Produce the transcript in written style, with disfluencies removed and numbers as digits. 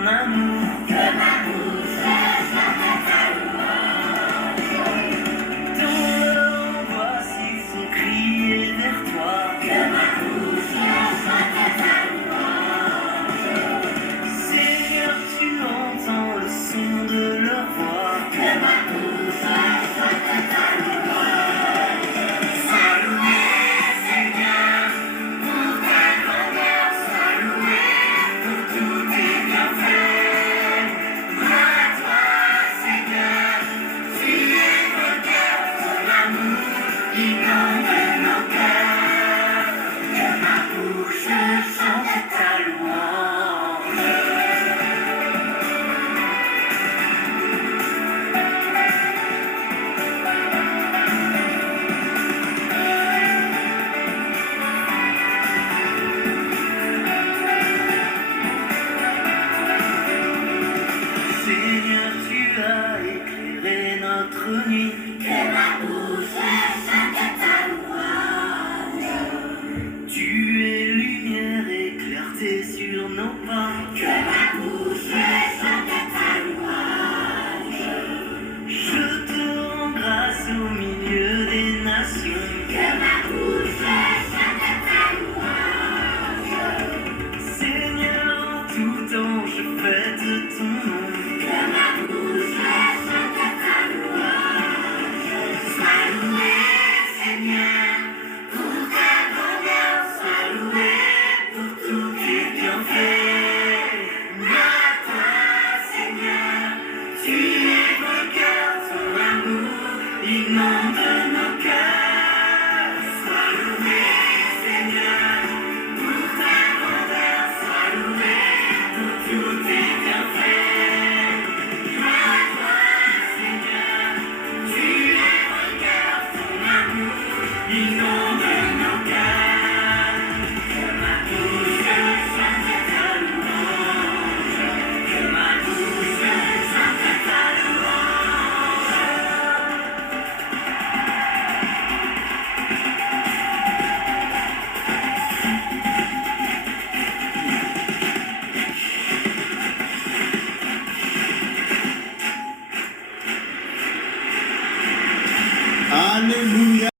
ton amour. Que ma bouche chante ta louange. Ton angoisse, ils sont criés vers toi. Que ma bouche chante ta louange. Seigneur, tu entends le son de leur voix. Que ma bouche chante ta louange. Sois loué, Seigneur, pour ta grandeur. Sois loué pour tous tes bienfaits. Gloire à toi, Seigneur, tu es mon cœur, ton amour inonde nos cœurs. Que ma bouche chante ta louange. Seigneur, tu as éclairé notre nuit. Que ma bouche chante ta louange. Tu es lumière et clarté sur nos pas. Que ma bouche chante ta louange. Je te rends grâce au milieu des nations. Que ma bouche chante ta louange. Seigneur, en tout temps, je fête ton nom. Que ma bouche chante ta louange. Sois loué, Seigneur, pour ta grandeur. Sois loué pour tous tes bienfaits. Gloire à toi, Seigneur, tu es mon cœur, ton amour inonde nos cœurs. Sois loué, Seigneur, pour ta grandeur. Sois loué pour tous tes bienfaits. Gloire à toi, Seigneur, tu es mon cœur, ton amour inonde nos cœurs. Que ma bouche chante ta louange. Que ma bouche chante ta louange. Alléluia.